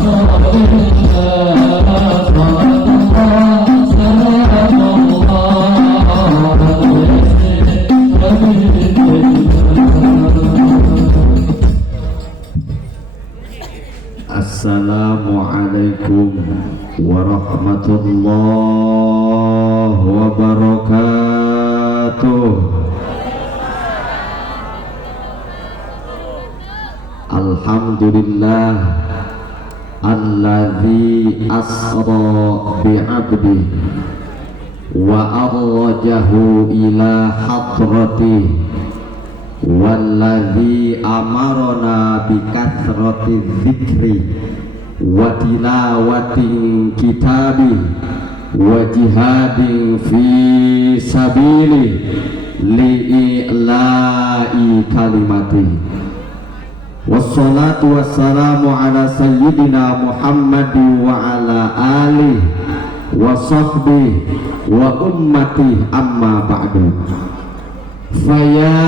Assalamualaikum warahmatullahi wabarakatuh. Alhamdulillah alladzi asra bi'abdi wa arjahu ila hadrati walladzi amarna bikathrati dzikri wa tilawatin kitabi wa jihadin fi sabili li'ila'i kalimati. Wassalatu wassalamu ala sayyidina Muhammadi wa ala alihi wa sahbihi wa ummati amma ba'du. Faya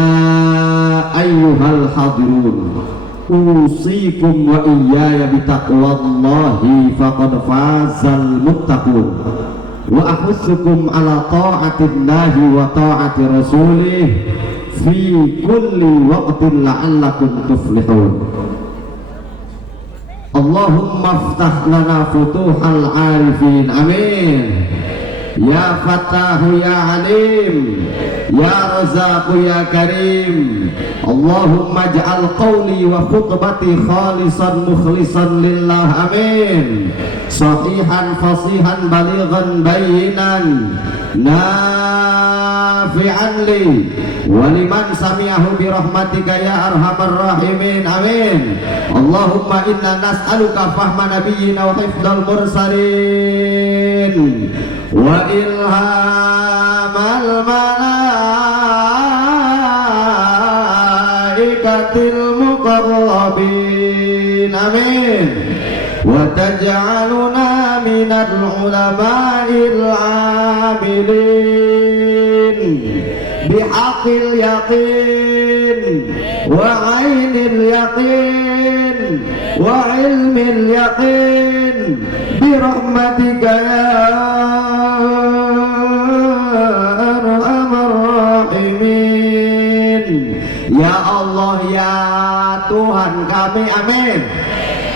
ayyuhal hadirun usikum wa iyaya bitaqwallahi faqad fazal muttaqun wa ahussukum ala ta'atillahi wa ta'ati rasulih fi kulli waqtin la'allakum tuflihun. Allahumma aftah lana futuhal arifin amin. Ya Fattahu ya Alim, ya Razaqu ya Karim. Allahumma ja'al qawli wa khutbati khalisan mukhlisan lillah amin. Sahihan fasihan balighan bayinan nafi'an li wa liman sami'ahu bi rahmatika ya arhamar rahimin amin. Allahumma inna nas'aluka fahma nabiyyina wa hifdzal mursalin wa ilhamal malaikatil muqarrabin amin. Wa taj'aluna minal ulama'il amilin bihaqqil yaqin wa 'ainil yaqin wa 'ilmil yaqin birahmatika ya ya Allah ya Tuhan kami amin.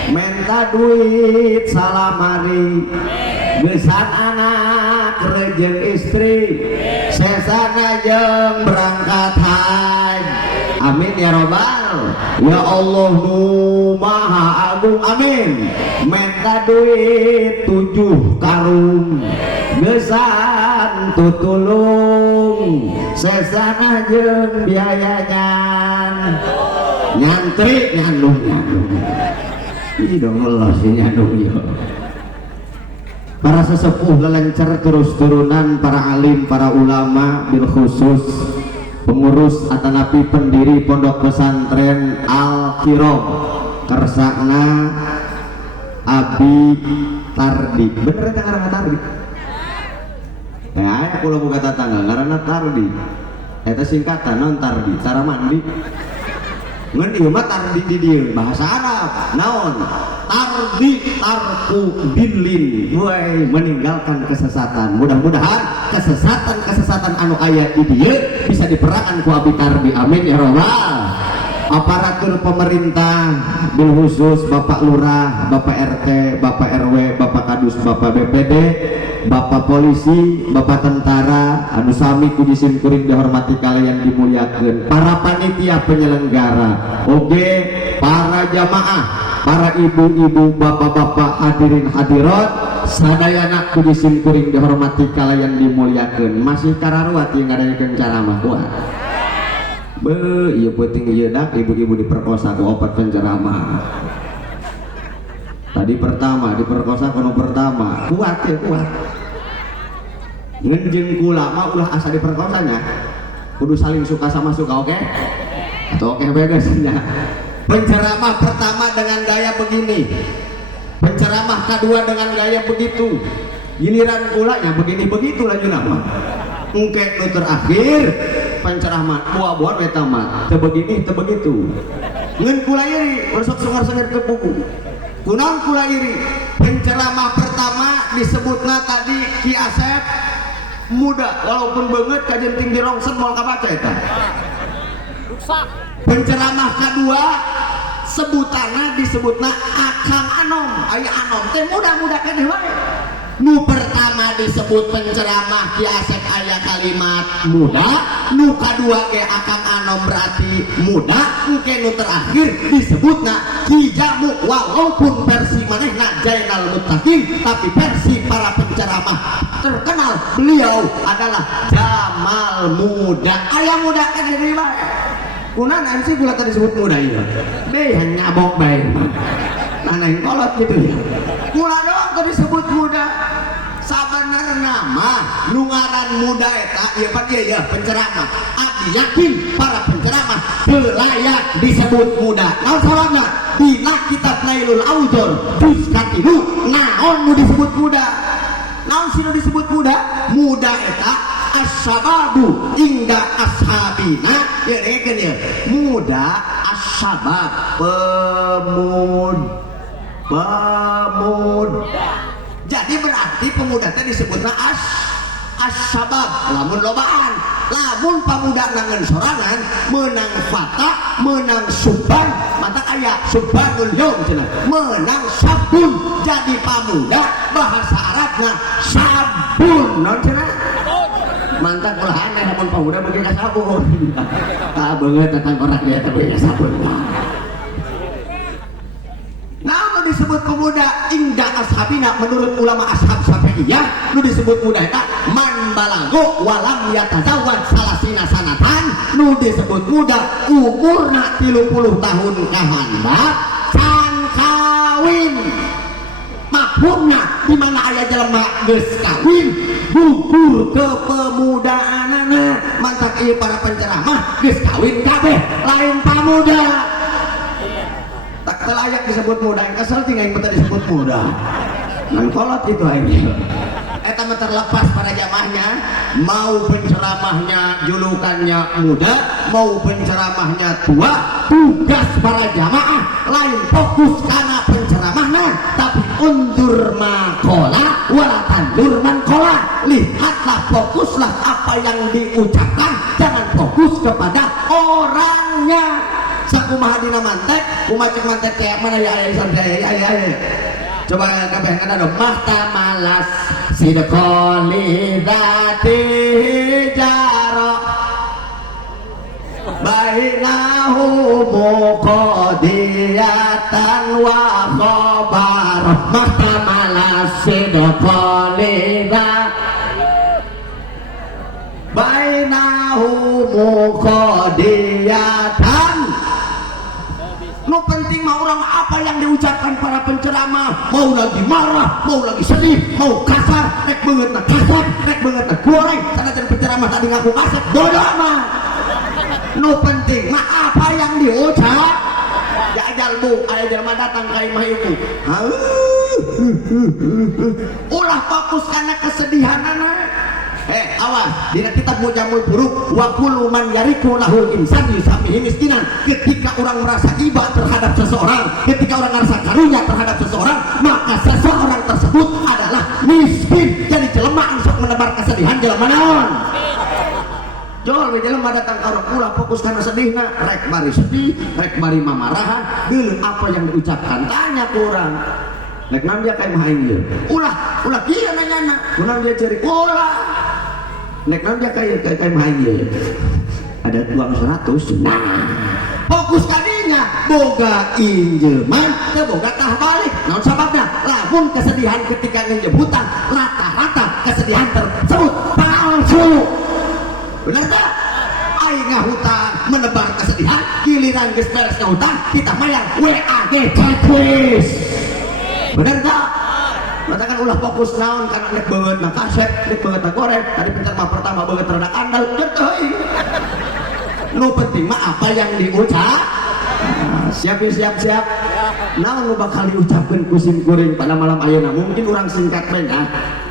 Menta duit salamari gesan anak rejeng istri sesana jeung berangkat haji amin ya robbal ya Allah nu maha agung amin. Menta duit 7 karung gesan tutulung sesana jeung biayanya nyantri nyandung ini dong Allah si nyandung ya. Para sesepuh lelencer terus turunan para alim para ulama bil khusus pengurus atanapi pendiri pondok pesantren Al-Kirom kersakna Abi Tardi bener eta ngaranna Tardi ya aya kula boga tatangga ngaranna Tardi eta singkatan non Tardi cara mandi ngan ieu mah Tardi di dieu bahasa Arab naon tardi tarku billin woi meninggalkan kesesatan. Mudah-mudahan kesesatan anu aya di dieu bisa diperangan ku Abi Tardi amin ya rabbal. Aparatur pemerintah bil khusus Bapak Lurah, Bapak RT, Bapak RW, Bapak Kadus, Bapak BPD, Bapak Polisi, Bapak Tentara, anu sami kudu simkuring dihormati kalian dimuliakeun. Para panitia penyelenggara, oge para jamaah, para ibu-ibu, bapak-bapak hadirin hadirat, sadayana kudu simkuring dihormati kalian dimuliakeun. Masih kararuat yang ngadakeun ceramah kuat. Iya penting iya dak ibu-ibu diperkosa ku opat penceramah. Tadi pertama diperkosa kono pertama kuat ya kuat. Ngenjeng kula mah ulah asa diperkosanya. Kudu saling suka sama suka oke? Atau oke beresnya. Penceramah pertama dengan gaya begini. Penceramah kedua dengan gaya begitu. Giliran kulanya begini begitu lagi nama. Engke nu terakhir penceramah buah-buah eta mah teu begini teu begitu. Ngeun kula ieu urang sungar-sungar ke buku. kunaon kula iri penceramah pertama disebutna tadi Ki Asep muda walaupun banget kajenting di rongsen mau kabaca eta penceramah kedua sebutannya disebutna Akang Anom aya Anom teh muda-muda keneh wae nu pertama disebut penceramah Ki Asep aya kalimat muda nu kadua ge Akang Anom berarti muda engke nu terakhir disebutna Ki Jamu walaupun versi manehna Jainal Muttaqin tapi versi para penceramah terkenal beliau adalah Jamal Muda aya muda keneh deui wae kunaon ansi kula tadi disebut muda ieu deui hanya abok bae naneng kolot gitu ya kula doang tadi disebut muda sabenerna mah nu ngaran muda eta ieu pan ieu ya penceramah abdi yakin para penceramah teu layak disebut muda naon sababna dina kitab Nailul Auzor juz katilu naon nu disebut muda naon sih nu disebut muda muda eta as-sababu inda ashabina ya dengekeun ya muda as-sabab pemuda jadi berarti pemuda teh disebutna as-sabab lamun lobaan lamun pamuda nangan sorangan menang fata menang subban mata aya subbanul yaum cenah menang sabun jadi pamuda bahasa Arabna sabun naon cenah mantap ulah aneh lamun pamuda beuki ka sabun tah beungeut tentang orang dia teh beuki ka sabun nama disebut pemuda inda ashabina menurut ulama ashab Syafi'iyah nu disebut muda eta man balago walam yatazawwaj salasina sanatan nu disebut muda umurna 30 tahun kahandap can kawin makhumna di mana aya jelema geus kawin gugur kepemudaanana mantap ieu para penceramah geus kawin kabeh lain pamuda tak layak disebut muda yang kesel tinggal yang disebut muda nang kolot itu aja eta mah terlepas pada jamaahnya mau penceramahnya julukannya muda mau penceramahnya tua tugas para jamaah lain fokus karena penceramahnya tapi undur makola wala tandur mankola lihatlah fokuslah apa yang diucapkan jangan fokus kepada orangnya sakumaha dina mantek kumacik mantek kayak mana ya aya santai aya coba kabeh kana dong mahtamalas sidqoli dzati jaro bainahu muqadiyatan wa khabar mahtamalas sidqoli dzati bainahu muqadiyatan nu penting mah orang apa yang diucapkan para penceramah mau lagi marah mau lagi sedih mau kasar rek beungeutna kasar rek beungeutna goreng sanajan penceramah tadi ngaku kasar bodoh amat nu penting mah apa yang diucap ya jalbu aya jelema datang ka imah ibu ulah fokus karena kesedihanana awas dina kitab Mujamul Buruk wa kullu man yariku lahul insan yusamihi miskinan ketika orang merasa iba terhadap seseorang ketika orang merasa karunya terhadap seseorang maka seseorang tersebut adalah miskin jadi jelema untuk menebar kesedihan jelema naon jol we jelema datang ka urang ulah fokus kana sedihna rek bari sedih rek bari mamarahan deuleu apa yang diucapkan tanya ku urang rek naon dia kayak mah aing ulah kieu nanyana kunaon dia cari ulah nek naon dia kayak main ya ada uang 100 nah fokus kadinya boga injil mah teu boga tah balik naon sababna lamun kesedihan ketika ngejebutan rata-rata kesedihan tersebut palsu bener tak aing ngahutang menebar kesedihan giliran geus beres ngahutang kita mayang WA ge checklist bener tak matakan ulah fokus naon karena nek beungeut na kasep nek beungeut na goreng tadi penceramah pertama beungeut rada andal teuing nu penting mah apa yang diucap siap naon nu bakal diucapkeun ku sim kuring pada malam ayeuna mungkin urang singkat bae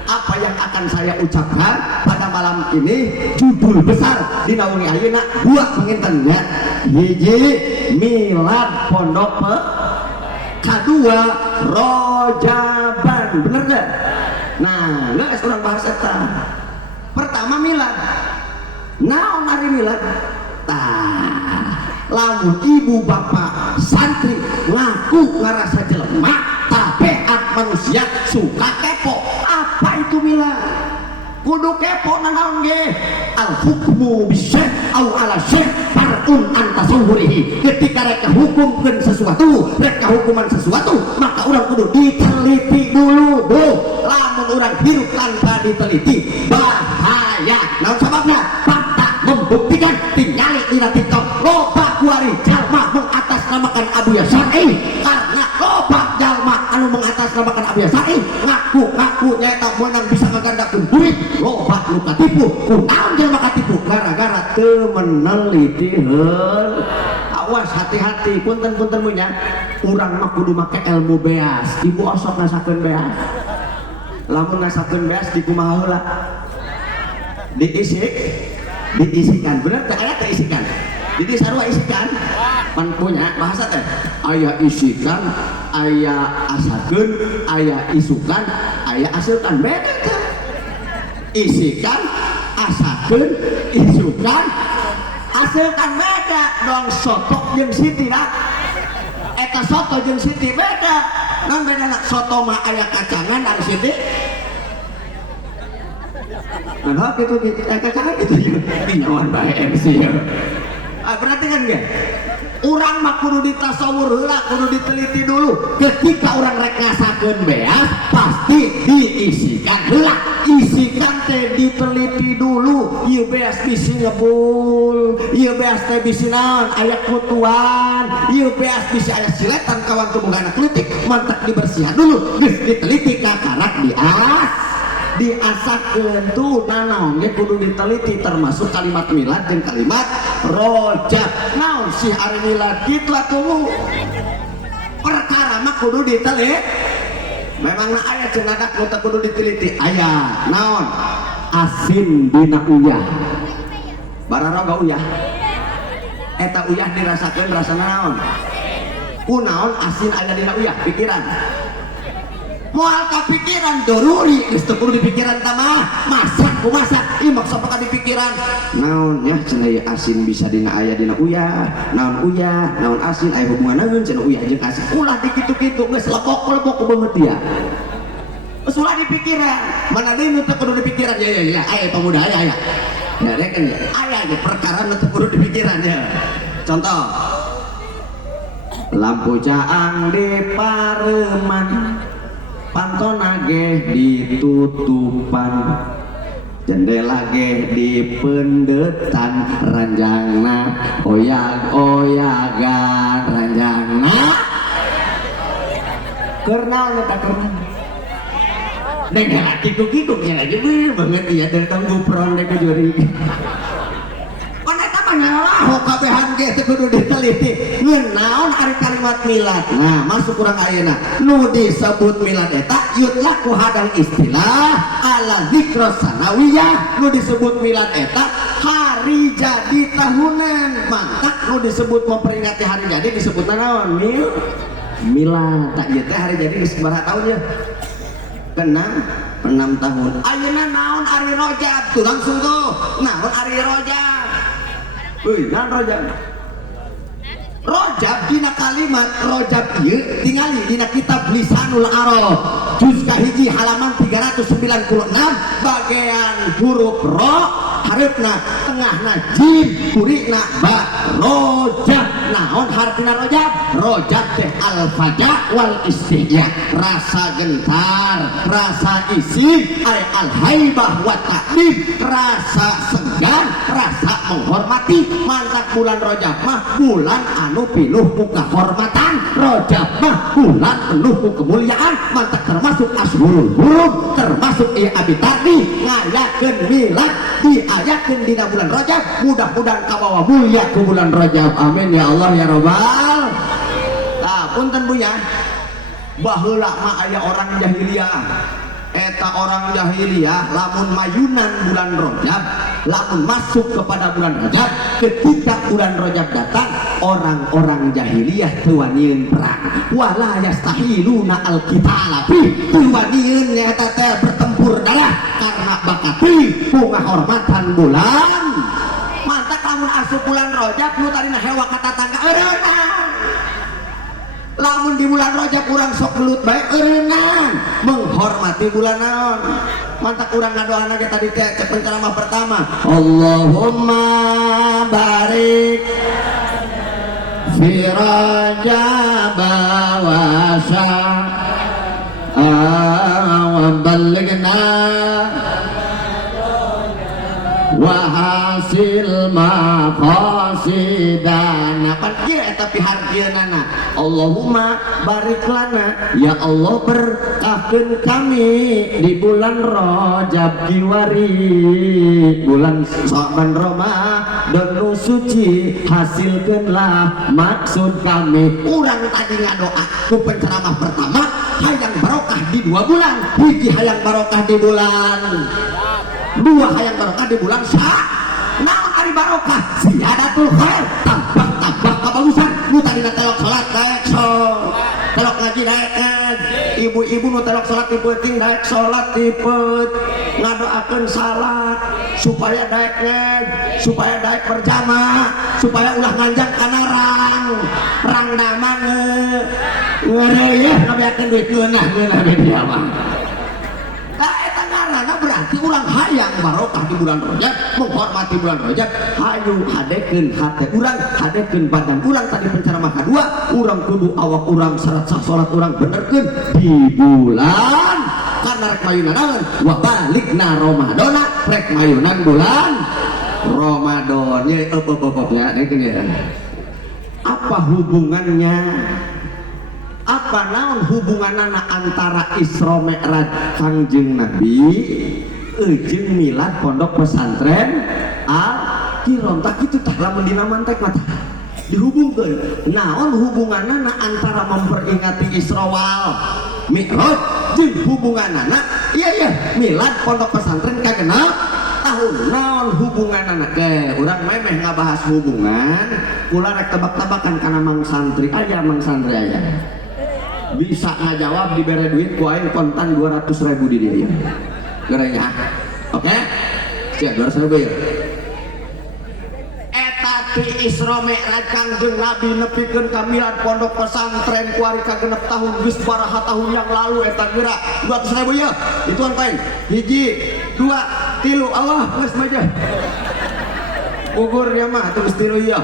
apa yang akan saya ucapkan pada malam ini judul besar di naungi ayeuna dua penginten ya hiji milad pondok kedua rojaban, bener gak? Nah nggak orang bahasa eta. Pertama milad, naon hari milad? Tah lamun ibu bapak santri ngaku ngarasa jelema tabiat manusia suka kepo. Apa itu milad? Kudu kepo nanaon ge al hukmu bisyai au ala syai farun an tasawwurihi. Ketika reka hukumkeun sesuatu, reka hukuman sesuatu, maka urang kudu diteliti dulu. Lamun urang hirup tanpa diteliti bahaya. Naon sababna? Fakta membuktikan tingali dina TikTok loba kuari jalma mengatasnamakan abuya syar'i. Karena loba jalma anu mengatasnamakan abuya syar'i ngaku nyaeta meunang bisa ngagandakeun duit, loba nu katipu. Kunaon jalma katipu? Gara-gara teu menelitieun. Awas hati-hati, punten-punten munya. Urang mah kudu make ilmu beas. Ibu osok ngasakeun beas. Lamun ngasakeun beas di kumaha heula? Diisikan, bener teh aya teh isikan. Jadi sarua isikan pan punya bahasa teh aya isikan, aya asakeun, aya isukan, aya asilkan. Beda teh. Isikan, asakeun, isukan, asilkan beda. Dong soto jeung siti dah. Eta soto jeung siti beda. Naon bedana? Soto mah aya kacangan, anu siti nah gitu kacangan gitu nyawan bae MC. Berarti kan gak? Urang mah kudu ditasawur heula, kudu diteliti dulu. Ketika urang rek ngasakeun beas pasti diisikan heula. Isikan teh diteliti dulu. Ieu beas bisi ngebul, ieu beas teh bisi naon aya kutuan, ieu beas bisi aya siletan kawan tumuganak leutik, mantak dibersihan dulu, geus diteliti ka karak diasakeun tuh naon ge kudu diteliti, termasuk kalimat milad jeung kalimat rojab. Naon sih ari milad kitu atuh? Perkara mah kudu diteliti. Memang aya cenah nu teu kudu diteliti. Aya naon? Asin dina uyah. Bararoga uyah. Eta uyah dirasakeun rasana naon? Kunaon asin aya dina uyah? Pikiran. Moal kapikiran doruri geus teu kudu dipikiran tamah masak kumasak ieu maksa paka dipikiran. Naon nya cenah asin bisa dina aya dina uyah, naon uyah, naon asin aya hubunganna cenah uyah jeung asin. Ulah dikitu-kitu geus lebok-lebok beungeut dia. Geus ulah dipikiran. Mana deui nu teu kudu dipikiran ya aya pemuda aya. Ya rek kan aya ge perkara nu teu kudu dipikiran ya. Contoh lampu caang di pareman, pantona ge ditutupan, jendela ge dipendetan, ranjangna oyag-oyagan, ranjangna keurnaon eta keurnaon deng kikuk-kikuknya aja banget ya dari tangguh peron dek juri kan eta mah nyalaho kabehan ge teh kudu diteliti ngeun naon ari kalimat milad. Nah masuk urang ayeuna nu disebut milad eta yutlaku hadal istilah ala zikra sanawiyah. Nu disebut milad eta hari jadi tahunan. Mantap nu disebut memperingati hari jadi disebut naon? Milad. Tak ieu teh hari jadi geus sabaraha taun ya? 6 tahun. Ayeuna naon ari rojab tuh langsung tuh. Naon ari rojab? Euy, naon rojab? Rojab dina kalimat rojab ieu tingali dina kitab Lisanul Arab juz kahiji halaman 396 bagian huruf ro hareupeuna tengahna jim kurina ba rojab. Naon hartina rojab? Rojab teh al faja wal istihya, rasa gentar, rasa isih, ay al haibah wa ta'lif, rasa segan, rasa menghormati. Mantap bulan rojab mah bulan anu pinuh ku kahormatan. Rojab mah bulan penuh ku kemuliaan. Mantap termasuk ashurul hurum, termasuk abi tadi ngayakeun milad diayakeun dina bulan rojab. Mudah-mudahan kabawa mulia ku bulan rojab. Amin ya Allah ya Rabbal. Nah punten buya baheula mah aya orang jahiliyah. Eta orang jahiliyah lamun mayunan bulan rojab, lamun masuk kepada bulan rojab, ketika bulan rojab datang orang-orang jahiliyah tuanieun perang wala yastahiluna alqitala fi tuanieun nyaeta teh bertempur darah karena bakati pangahormatan bulan mantap lamun asup bulan Rajab nu tarina hewa kata tangga eureunang lamun di bulan Rajab urang sok gelut bae eureunang menghormati bulan naon mantap urang ngadoana ge tadi teh cek penceramah pertama Allahumma barik fi Rajab wa wa ballighna wa hasil maqasidana pan kieu eta pihargieunana Allahumma barik lana ya Allah berkahkeun kami di bulan Rajab kiwari bulan Sa'ban Ramadan nu suci hasilkeunlah maksud kami urang tadi ngadoa ku penceramah pertama hayang barokah di 2 bulan hiji hayang barokah di bulan 2 hayang barokah di bulan naon ari barokah ziyadatul khair tambah kebagusan nu tadina telok salat daek telok ngaji daek ibu-ibu nu telok salat di peuting daek salat di peut ngadoakeun salat supaya daek supaya daek berjamaah supaya ulah nganjang kana rang dama ngeureuh ngabeakeun duit geunah we dia mah berarti ulang hayang barokah di bulan Rajab menghormati bulan Rajab hayu hadekeun hate urang hadekeun badan urang tadi penceramah kedua urang kudu awak urang syarat sah salat urang benerkeun di bulan karena rek mayuna naon wa balikna Ramadana rek mayunan bulan Ramadan nya ya apa hubungannya apa naon hubunganana antara Isra Mi'raj Kangjeng Nabi jeung milad pondok pesantren Al-Kiram tak kitu tah lamun dina mantek mah dihubungkeun naon hubunganana antara memperingati Isra wal Mi'raj jeung hubunganana iya milad pondok pesantren kagenep tahun naon hubunganana ke urang memeh ngabahas hubungan kula rek tebak-tebakan kana mang santri aya bisa ngajawab dibere duit ku aing kontan 200.000 di dia gerenya oke siap 200.000 ya eta ti Isra Mi'raj Kangjeng Nabi nepikeun ka milad pondok pesantren ku ari kagenep tahun geus baraha tahun yang lalu eta kira 200.000 ya ituan paing 1 2 3 Allah geus meja gugur dia mah terus 3 ya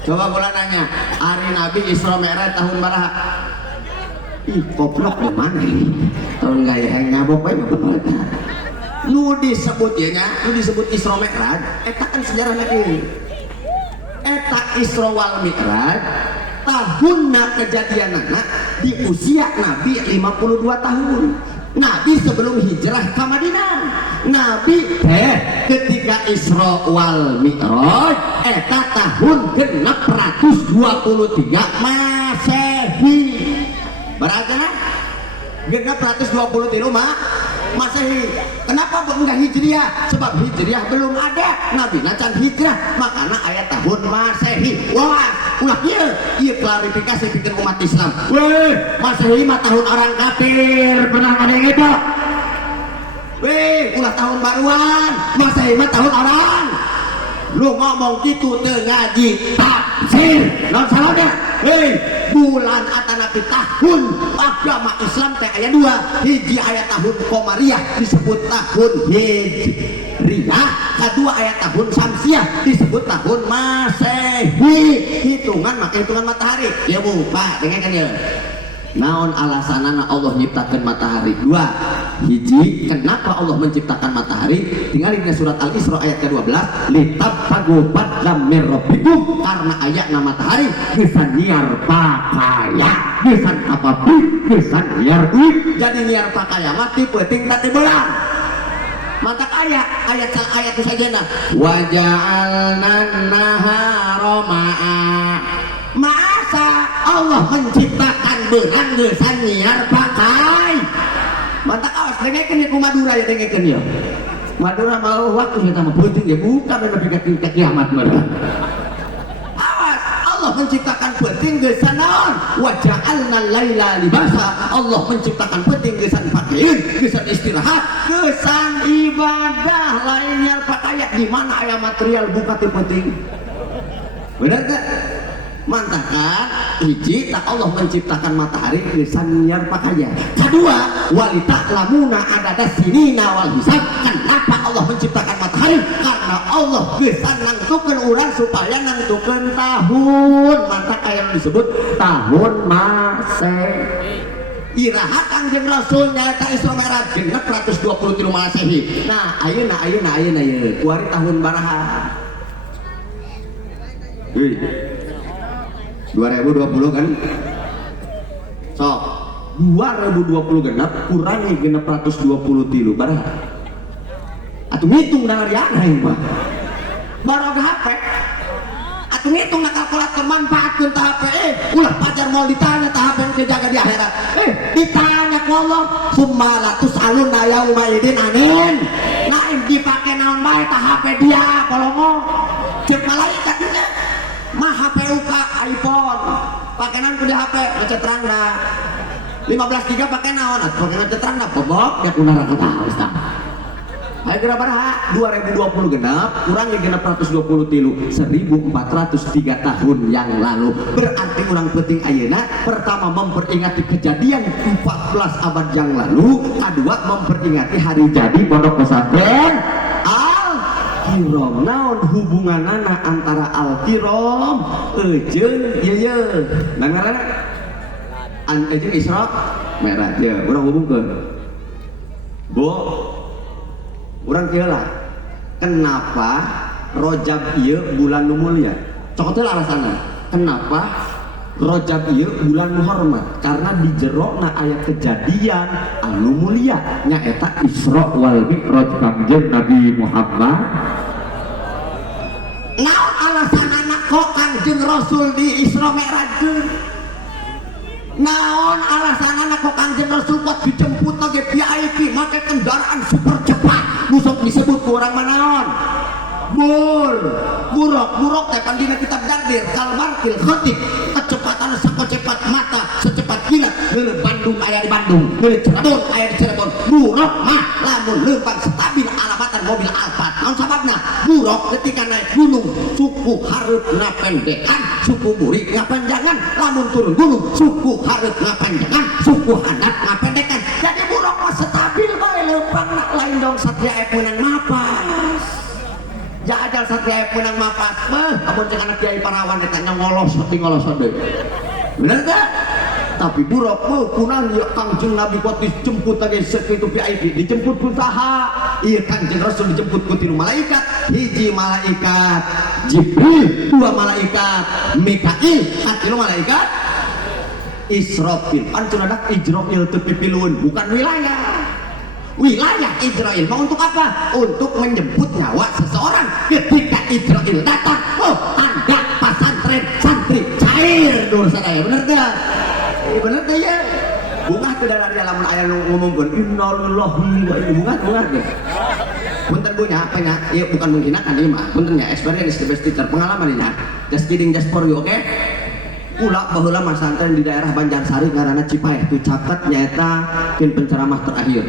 coba gua nanya hari Nabi Isra Mi'raj tahun baraha ih goblok di mana ini tahun gaya yang nyabok bae nu disebut ya nya nu disebut Isra Mi'raj eta kan sejarahna kieu eta Isra wal Mi'raj tahunna kejadianana di usia Nabi 52 tahun Nabi sebelum hijrah ke Madinah Nabi ketika Isra wal Mi'raj eta tahun 623 Masehi berarti na 623 Masehi kenapa enggak Hijriah sebab Hijriah belum ada Nabi nacan hijrah makanya ayat tahun Masehi wah ulah ieu klarifikasi bikin umat Islam weh Masehi mah tahun orang kafir benar ada itu weh ulah tahun baruan Masehi mah tahun orang lu ngomong gitu teu ngaji tafsir non salahnya hei bulan atanapi tahun agama Islam teh aya 2 hiji aya tahun Qamariyah disebut tahun Hijriyah kedua aya tahun Syamsiyah disebut tahun Masehi hitungan maka hitungan matahari ya Bu Pak dengarkan ya naon alasanana Allah nyiptakeun matahari 2 hiji kenapa Allah menciptakan matahari tinggal di surat Al-Isra ayat ke-12 litabtagu fadlam mir rabbikum karena ayatna matahari gesan nyiar pakaya gesan apa gesan nyiar jadi nyiar pakaya mah ti peuting tadi bulan mantak ayat itu saja nah wa ja'alna nahara masa Allah menciptakan bulan gesan nyiar pakai mantak awas dengekeun ku Madura ya dengekeun ya Madura mau waktu kita mah penting ya bukan memang tingkat kiamat mah menciptakan peting gesan naon wa ja'alna laila libasa Allah menciptakan peting gesan pakaian gesan istirahat gesan ibadah lainnya pakaian di mana aya material buka teu peting bener teh mantap kan hiji tak Allah menciptakan matahari gesan nyiar pakaian kedua walita lamuna adada sinina wal hisab kenapa Allah menciptakan matahari karena Allah gesan nangtukeun urang supaya nangtukeun tahun mantap yang disebut tahun Masehi iraha Kangjeng Rasul nyaeta Isra Mi'raj genep 120 kilo Masehi nah ayeuna kuari tahun baraha 2020 kan sok 2020 genap kurangi genap 120 tilu baraha atuh ngitung dengan diana mah baru ke HP atuh ngitung na kalkulator manfaatkeun ta HP ulah pajar mau ditanya ta HP yang jaga di akhirat ditanya ku Allah summa latus aluna yauma idin anin naim dipake naon bae ta HP dia kolongo cek malaikatnya mah HP uka iPhone pakai naon ku di HP ngecet rangda 15 giga pakai naon atuh pakai ngecet rangda bobok ya kunara kata ustaz ayo kira baraha 2020 genap kurang genap 120 tilu 1403 tahun yang lalu berarti kurang penting ayeuna pertama memperingati kejadian 14 abad yang lalu kedua memperingati hari jadi pondok pesantren Al-Kirom naon hubunganana antara Al-Kirom jeung ieu ngaranna jeung Isra Mi'raj ya urang hubungkeun urang kieu lah kenapa Rajab ieu bulan nu mulia cokot teh alasanna kenapa Rajab ieu bulan nu hormat karena di jerona aya kejadian anu mulia nyaeta Isra wal Mi'raj Kangjeng Nabi Muhammad naon alasanna kok Kangjeng Rasul di Isra Mi'raj naon alasanna kok Kangjeng Rasul kok dijemput ge VIP make kendaraan super cepat busuk disebut ku urang manaon buruk teh pandina kitab Dardir kalmarkil khatib kecepatan sakocepat mata secepat kilat geuleuh Bandung aya di Bandung geuleuh Cirebon aya di Cirebon buruk mah lamun leumpang stabil alabatan mobil Alphard naon sababna buruk ketika naik gunung suku hareupna pendekan suku burik ngapanjangan lamun turun gunung suku hareupna panjangan suku handap ngapendekan jadi buruk mah stabil bae leumpang lain dong Satria F menang mapas jajal Satria F menang mapas mah amun cek anak Kiai Parawan eta ngolos deui bener teh tapi buruk mah kunaon ieu Kangjeng Nabi kok dijemput teh sakitu VIP dijemput ku saha ieu Kangjeng Rasul dijemput ku tilu malaikat hiji malaikat Jibril dua malaikat Mikail katilu malaikat Israfil ancunadak Ijrail teu pipilun bukan wilayah Israel mau untuk apa? Untuk menjemput nyawa seseorang ketika Israel datang tanda pesantren santri cair dur sadaya bener gak? Bener gak ya? Bungah ke dalam lamun aya ngomongkeun innalillahi wa inna ilaihi punten bu nya apa nya ieu bukan menghinakan ieu mah punten nya experience the best teacher pengalaman nya just kidding just for you oke ulah baheula mah santren di daerah Banjarsari ngaranna Cipaeh tu caket nyaeta pin penceramah terakhir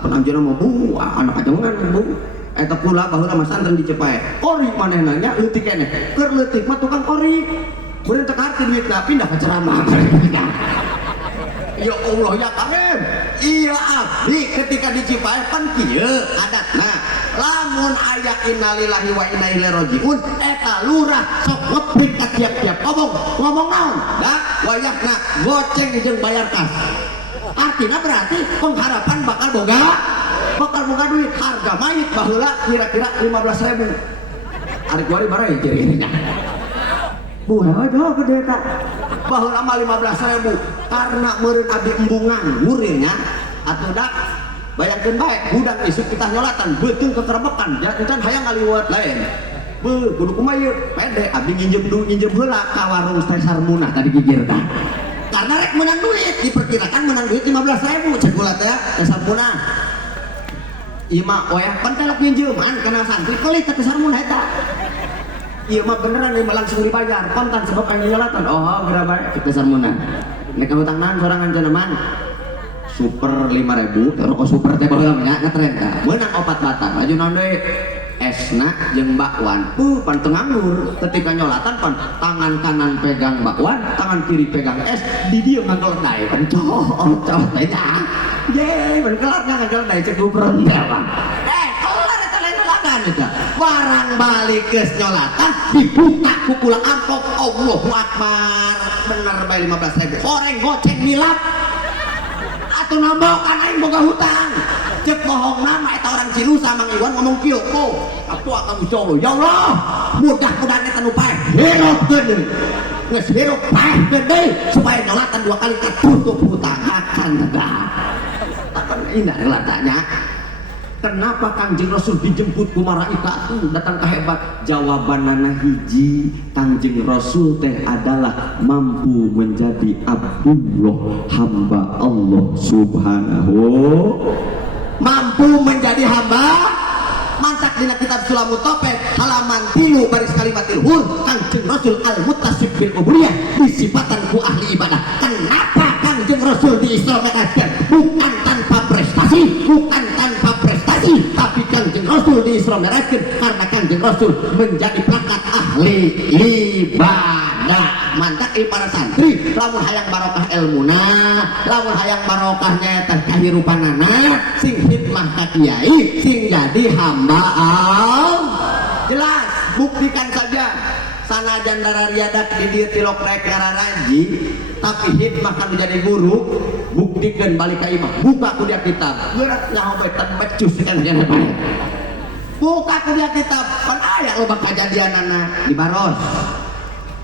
penanjana mau bu anak ajangan bu eta pula baheula mah santren di Cipaeh ori manehna nya leutik keneh keur leutik mah tukang ori bener teu karti duitna pindah ka ceramah ya Allah ya Karim iya abdi ketika di Cipaeh kan kieu adatna lamun aya innalillahi wa inna ilaihi rajiun eta lurah sok ngeprint ka tiap-tiap ngomong naon da wayahna goceng jeung bayar kas artinya berarti pengharapan bakal boga duit harga mayit baheula kira-kira 15.000 ari kuari bara ya jadinya buah gede tak baheula mah 15.000 karena meureun abdi embungan murirnya atuh dak bayangkeun bae budak isuk kita nyolatan beuteung kekerebekan jangan hayang ngaliwat lain kudu kumaha ieu pede abdi nginjem heula ka warung Teh Sarmunah tadi gigir tah karena rek menang duit diperkirakan menang duit 15.000 cek ulah teh Teh Sarmunah ieu mah oyah pantelak nginjeuman kana santri keuli Teh Sarmunah eta iya mah beneran nih langsung dibayar kontan sebab anu nyolatan. Oh geura bae kita sarmunan nek utang naon sorangan jeneman super 5.000 rokok super teh baheula nya ngetren tah meunang 4 batang laju naon deui esna jeung bakwan pan teu nganggur ketika nyolatan pan tangan kanan pegang bakwan tangan kiri pegang es di dieu ngageledai pan cocok teh nya ye pan kelar ngageledai cek gubron ya Bang kelar eta lain nyolatan eta barang balik geus nyolatan dibuka ku kulang amplop Allahu Akbar bener bae 15.000 goreng goceng milap atuh nambokan aing boga hutang cek bohong nama eta orang Cinusa Mang Iwan ngomong kieu po atuh akang Jawa ya Allah mudah-mudahan eta nu paeh hirupkeun geus hirup paeh gede supaya nyolatan 2 kali katutup hutang akan tegak akan indah latanya. Kenapa Kangjeng Rasul dijemput ku malaikat datang ke hebat? Jawabanana hiji, Kangjeng Rasul teh adalah mampu menjadi Abdullah hamba Allah Subhanahu, mampu menjadi hamba. Mantak dina kitab Sulamut Topet halaman 3 baris kalimatil hur Kangjeng Rasul al-muttasib bil ubudiyah disifatan ku ahli ibadah. Kenapa Kangjeng Rasul diislamkan? Bukan tanpa prestasi, bukan tanpa prestasi, tapi Kangjeng Rasul diislamkan karena Kangjeng Rasul menjadi pelakat ahli ibadah. Mantak para santri lamun hayang barokah ilmuna, lamun hayang barokahnya teh kahirupanana, sing hikmah ka kiai, sing jadi hamba Allah. Jelas, buktikan saja. Sanajan darariadak di dieu tilok rek ngararaji, tapi hikmah kan jadi guru, buktikan balik ka imam. Buka ku dia kitab. Gerak ngahobetan becus kan cenah bae. Buka ku dia kitab, pan aya loba kajadianana di Baros.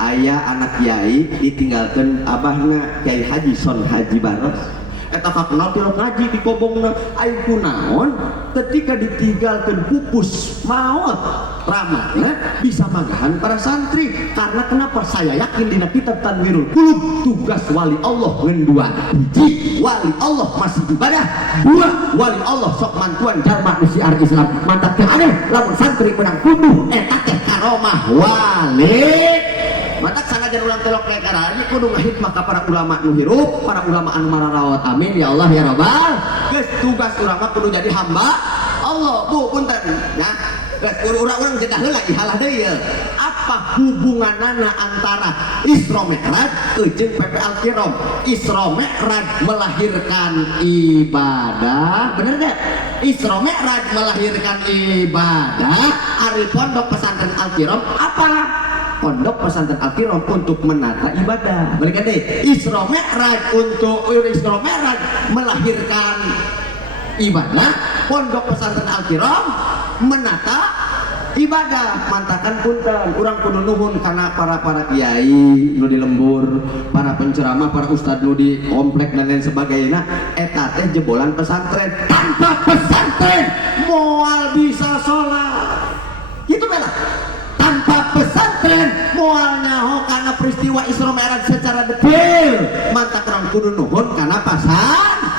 Ayah anak kiai ditinggalkan abahna Kiai Haji Son Haji Baros eta kenal tilok ngaji di kobongna aing kunaon ketika ditinggalkan pupus maot ramana bisa magahan para santri karena kenapa saya yakin dina kitab Tanwirul Qulub tugas wali Allah ngeun 2 hiji wali Allah masih ibadah 2 wali Allah sok mantuan jalma nu siar Islam mantap teh aneh lamun santri menang kudu eta teh karomah wali. Matak sanajan ulang telok rek arani kudu ngahikmah ka para ulama nu hirup, para ulama anu mararawat. Amin ya Allah ya Rabbal. Geus tugas urang mah kudu jadi hamba Allah. Bu punten ya. Geus urang-urang jedah heula ihalah deui ye. Apa hubunganana antara Isra Mi'raj jeung PP Al-Kiram? Isra Mi'raj melahirkan ibadah, bener gak? Isra Mi'raj melahirkan ibadah. Ari pondok pesantren Al-Kiram apa? Pondok pesantren Al-Kiram untuk menata ibadah. Mereka deh Isra Mi'raj untuk Isra Mi'raj melahirkan ibadah. Pondok pesantren Al-Kiram menata ibadah. Mantakan punten urang kudu nuhun karena para kiai nu di lembur, para penceramah, para ustad nu di komplek dan lain sebagainya. Eta teh jebolan pesantren. Tanpa pesantren moal bisa sholat. Itu bela. Tanpa pesantren moal nyaho karena peristiwa Isra Mi'raj secara detail. Mantak orang kudu nuhun karena pasan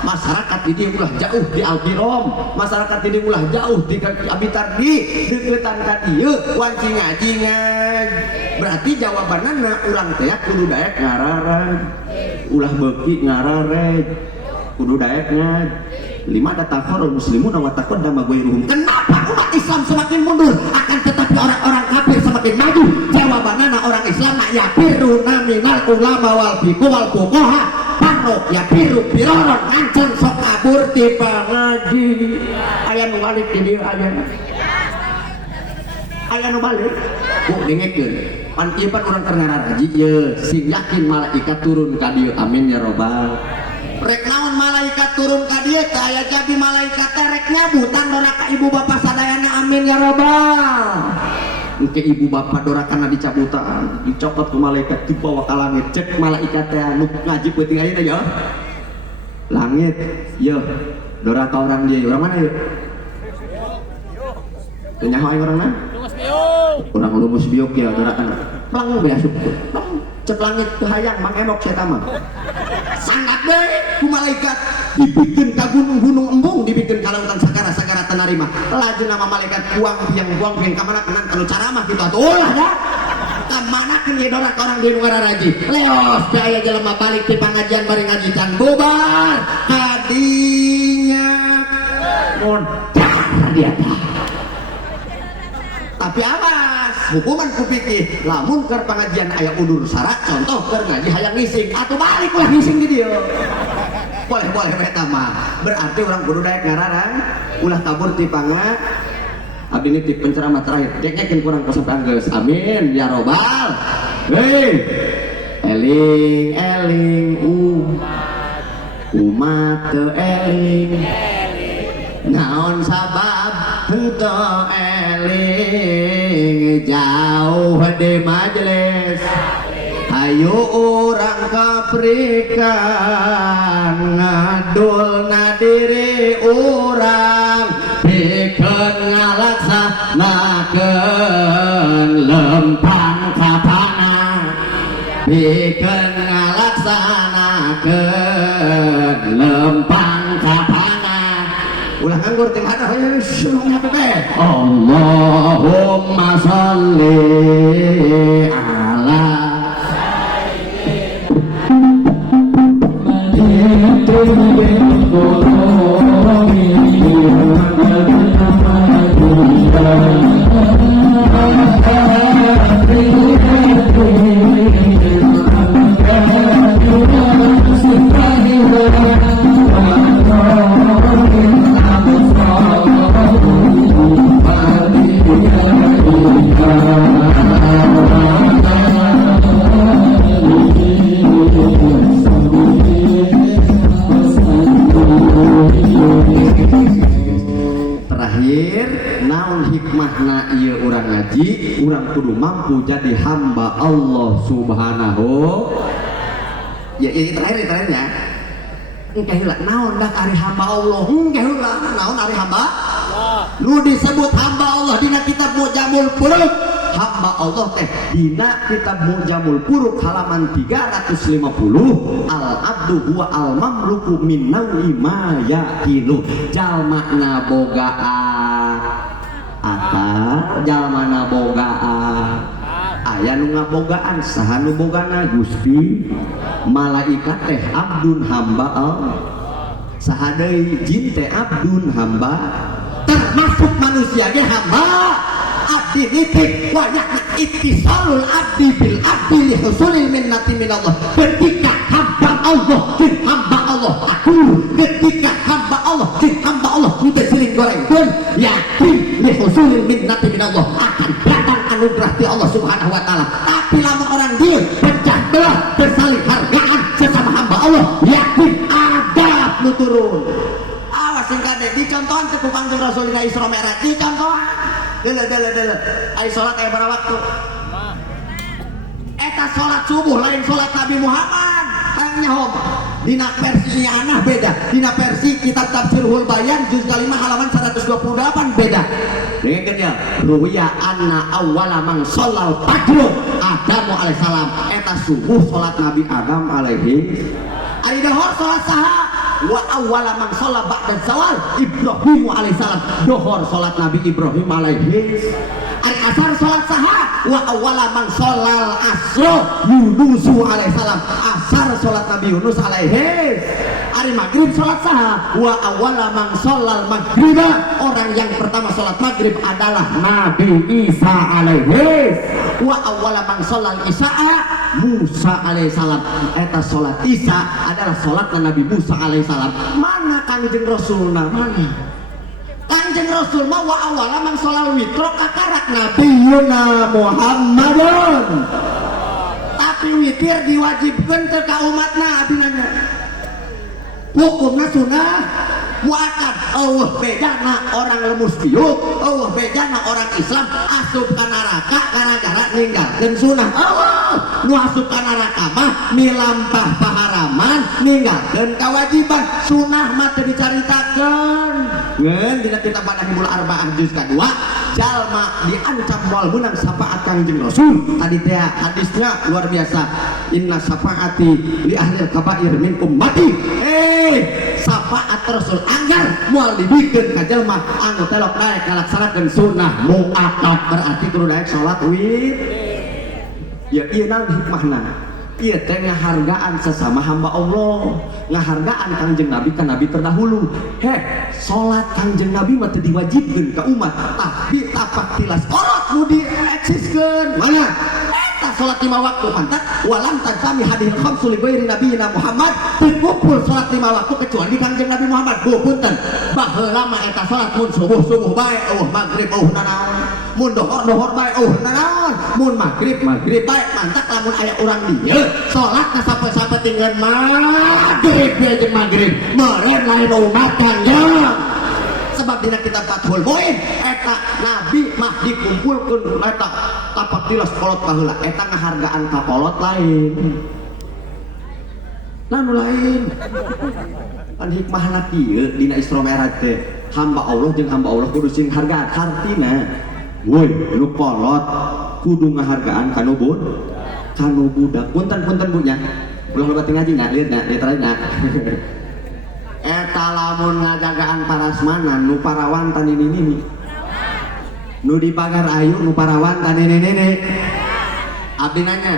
masyarakat ini ulah jauh di Al-Kiram, masyarakat ini ulah jauh di Abitar di deketan ka dieu wanci ngaji. Berarti jawabanana urang teh kudu daek ngarareg, ulah beuki ngarareg, kudu daek ngaji. 5 dataqarul muslimun wa taqaddama ghairuhum. Kenapa umat Islam semakin mundur akan tetapi orang-orang kafir semakin maju? Jawabanana orang Islam ya firuna minal ulama wal fiqh wal fuqaha parok ya firu piroron ngancen sok kabur ti pangaji. Aya nu balik di dieu aya nu balik. Bu dengekeun. Pan ieu pan urang keur ngararaji ye sing yakin malaikat turun ka dieu. Amin ya robbal. Rek naon malaikat turun ka dieu teh aya jadi malaikat teh rek nyabutan doraka ibu bapak sadayana. Amin ya robbal. Engke ibu bapak dorakana dicabutan dicopot ku malaikat dibawa ka langit. Cek malaikat teh anu ngaji peuting ayeuna ya langit ye doraka orang dia orang mana ye teu nyaho aing urangna urang lumus biok ya dorakana plang bea asup cek langit teu hayang mang enok saya mah sangat deui ku malaikat dibikin ka gunung-gunung embung, dibikin ka lautan sagara-sagara teu narima laju nama malaikat buang biang kamana kenan kalau caramah gitu atuh ulah dah kamana keun dorak orang di nu ngaraji leos teh aya jelema balik ti pangajian bari ngaji can bubar kadinya modar dia tapi awas hukuman kupikir lamun keur pengajian aya undur syarat contoh keur ngaji hayang ngising atuh balik lah ngising di dieu boleh eta mah berarti orang kudu daek ngararang ulah kabur ti pangna abdi ini ti penceramah terakhir dek kurang kesampean geus amin ya robbal hei eling umat teu eling naon sabab henteu eling jauh di majelis ayo orang kaprikan ngadul nadiri orang pikeun ngalaksanakeun lempang katana pikeun ngalaksanakeun lempang katana ulah nganggur ting ada sulung hape Allahumma sholli ala urang kudu mampu jadi hamba Allah subhanahu ya terakhirnya engke heula naon dak ari hamba Allah engke heula naon ari hamba nu disebut hamba Allah dina kitab Mu'jamul Furuq hamba Allah teh dina kitab Mu'jamul Furuq halaman 350 al abdu huwa al mamluku min nawi ma yaqilu jalmana bogaan ata jalmana bogaan aya nu ngabogaan saha nu bogana Gusti malaikat teh abdun hamba Allah saha deui jin teh abdun hamba termasuk manusia ge hamba abdi nitik wanyakna ittisalul abdi bil abdi li husulil minnati minallah ketika hamba Allah jin hamba Allah aku ketika hamba Allah jin hamba Allah kita sering goreng pun yakin li husulil minnati minallah akan datang anugerah ti Allah subhanahu wa ta'ala tapi lama orang dia pecah belah bersaling hargaan sesama hamba Allah yakin adab nu turun awas sing kade dicontohan teh ku Kangjeng Rasul dina Isra Mi'raj dicontohan deuleu ai salat aya bara waktu eta salat subuh lain salat Nabi Muhammad hanya hom dina versi anak beda dina versi kitab Tafsirul Bayan juz 5 halaman 128 beda dengekeun ya ruwiya anna awwala man shallal fajr Adam alaihissalam eta subuh salat Nabi Adam alaihi ari dahar salat saha wa awwala man shalla ba'da zawal Ibrahim alaihissalam dohor salat Nabi Ibrahim alaihi ari asar salat saha wa awwala man shallal asr Yunus alaihissalam asar salat Nabi Yunus alaihi ari maghrib salat saha wa awwala man shallal maghrib orang yang pertama salat maghrib adalah Nabi Isa alaihi wa awwala man shallal isya Musa alaihissalam eta salat Isa adalah salat Nabi Musa alaihissalam mana Kangjeng Rasulna mana Kangjeng Rasul mah wa awala man sholal witro kakarak Nabiyuna Muhammadun tapi witir diwajibkeun teu ka umatna abdi nanya hukumna sunah muakkad eueuh bedana orang lemus tiup eueuh bedana orang Islam asup ka neraka gara-gara ninggalkeun sunah eueuh nu asup ka neraka mah milampah paharaman ninggalkeun kewajiban sunah mah teu dicaritakeun ngeun dina kitab Manahibul Arba'ah juz ka-2 jalma diancam moal meunang syafaat Kangjeng Rasul tadi teh hadisnya luar biasa inna syafaati li ahlil kabair min ummati syafaat Rasul anggar moal dibikeun ka jelema anu telok daek ngalaksanakeun sunnah muakkad berarti kudu daek salat witir. Ya ieu naon hikmahna? Ieu teh ngahargaan sesama hamba Allah, ngahargaan Kangjeng Nabi ka nabi terdahulu. Salat Kangjeng Nabi mah teu diwajibkeun ka umat, tapi tapak tilas kolot nu dieksiskeun. Mana? Eta salat 5 waktu mantap. Walam tajami hadil khamsu li ghairi nabiyina Muhammad. Dikumpul salat 5 waktu kecuali Kangjeng Nabi Muhammad. Punten. Baheula mah eta salat mun subuh bae, maghrib nanaon. Mun dohor bae nanaon. Mun maghrib bae mantap lamun aya urang dieu. Salatna sampai tinggal maghrib ya jeung maghrib. Meureun lain umat Kangjeng. Sebab dina kitab Fathul Muin eta nabi mah dikumpulkeun eta tapak tilas kolot baheula eta ngahargaan ka kolot lain. Lalu lain kan hikmahna kieu dina Isra Mi'raj teh hamba Allah jeung hamba Allah kudu sing hargaan hartina woi nu kolot kudu ngahargaan kanu budak punten Bu nya ulah loba teu ngaji na lieur na lieu eta lamun ngajagaan parasmanan nu parawan tani nini nu di pagar ayu nu parawan tani nini abdi nanya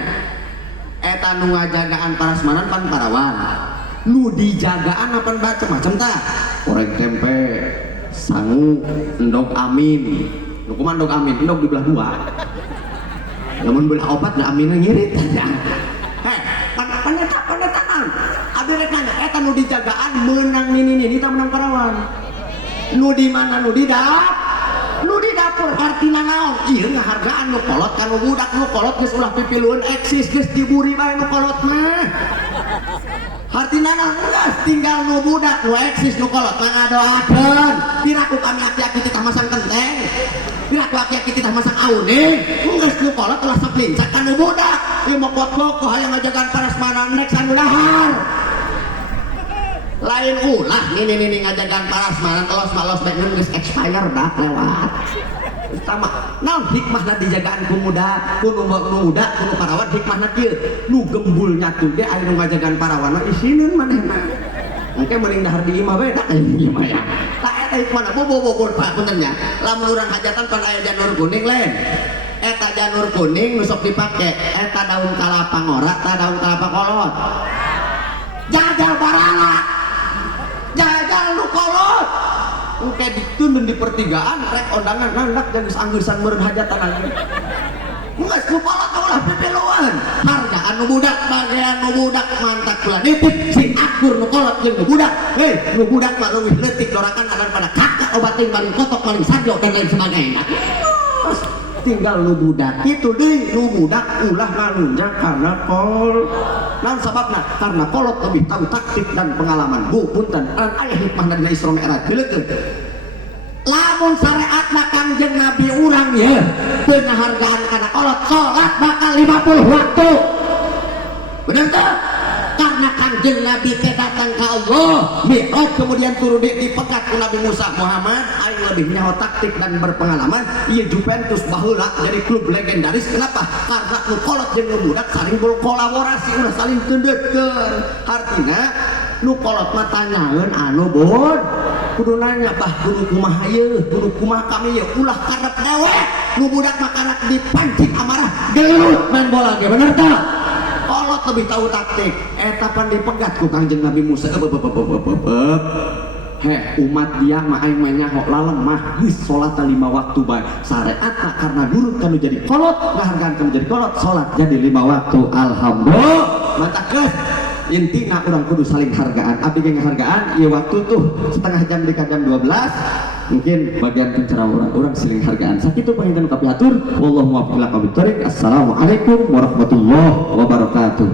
eta nu ngajagaan parasmanan pan parawan nu dijagaan apa macam-macam tah goreng tempe sangu endog amin nu kumaha endog amin endog di belah dua lamun belah opat da aminna ngirit pendataan abdi rek nanya eta nu dijagaan meunang nini tah menang parawan nu di mana nu di dapur artina naon ieu ngahargaan nu kolot kanu budak nu kolot geus ulah pipilueun eksis geus diburi bae nu kolot mah artina naon geus tinggal nu budak nu eksis nu kolot mah ngadoakeun piraku kami aki-aki kita masang genteng piraku aki-aki kita masang auning geus nu kolot ulah saplincak kanu budak ieu mah kotlok hayang ngajagaan parasmanan nek sanu dahar lain ulah nini ngajagaan parasmanan los baik geus expire dah lewat utama naon hikmahna dijagaan ku muda ku parawan hikmahna kieu nu gembul nyatu ge aya nu ngajagaan parawan isinin manehna engke mending dahar di imah bae da imah ya tah eta hikmahna bobo Pak punten nya lamun urang hajatan pan aya janur kuning lain eta janur kuning nu sok dipake eta daun kalapa ngora tah daun kalapa kolot jajal barala jajal nu kolot engke ditundun di pertigaan rek ondangan nandak dan angeusan meureun hajatan lagi geus nu kolot ulah pipiluan hargaan nu budak bagean nu budak mantap pula nitip si akur nu kolot jeung nu budak nu budak mah leuwih leutik dorakan akan pada kakak obatin paling kotok paling sajo dan lain sebagainya tinggal nu budak itu deui nu budak ulah nalunjak karena naon sababna karena kolot lebih tahu taktik dan pengalaman punten aya hikmah dina Isra Mi'raj dileukeun lamun syariatna Kangjeng Nabi urang ye teu ngahargaan kana kolot salat bakal 50 waktu bener teh karena Kangjeng Nabi teh datang ka Allah mi'raj kemudian turun dipegat ku Nabi Musa Muhammad aing lebih nyaho taktik dan berpengalaman ieu Juventus baheula jadi klub legendaris kenapa karena nu kolot jeung nu budak saling berkolaborasi ulah saling keundeutkeun artina nu kolot mah tanyaeun anu bud kudu nanya bah kudu kumaha ieu kudu kumaha kami ieu ulah karep dewek nu budak mah karep dipancing amarah gelut main bola ge bener tah kolot lebih tahu taktik eta pan dipegat ku Kangjeng Nabi Musa umat dia mah aing mah nyaho lalem mah geus salat 5 waktu bae syariatna karena nurut kanu jadi kolot ngahargaan kanu jadi kolot salat jadi 5 waktu alhamdulillah mantap geus intina urang kudu saling hargaan abdi ge ngahargaan ieu waktu tuh setengah jam di jam 12 mungkin bagian pencerahan urang saling hargaan sakitu panginten kapiatur wallahu muwaffiq ila aqwamit thoriq assalamualaikum warahmatullahi wabarakatuh.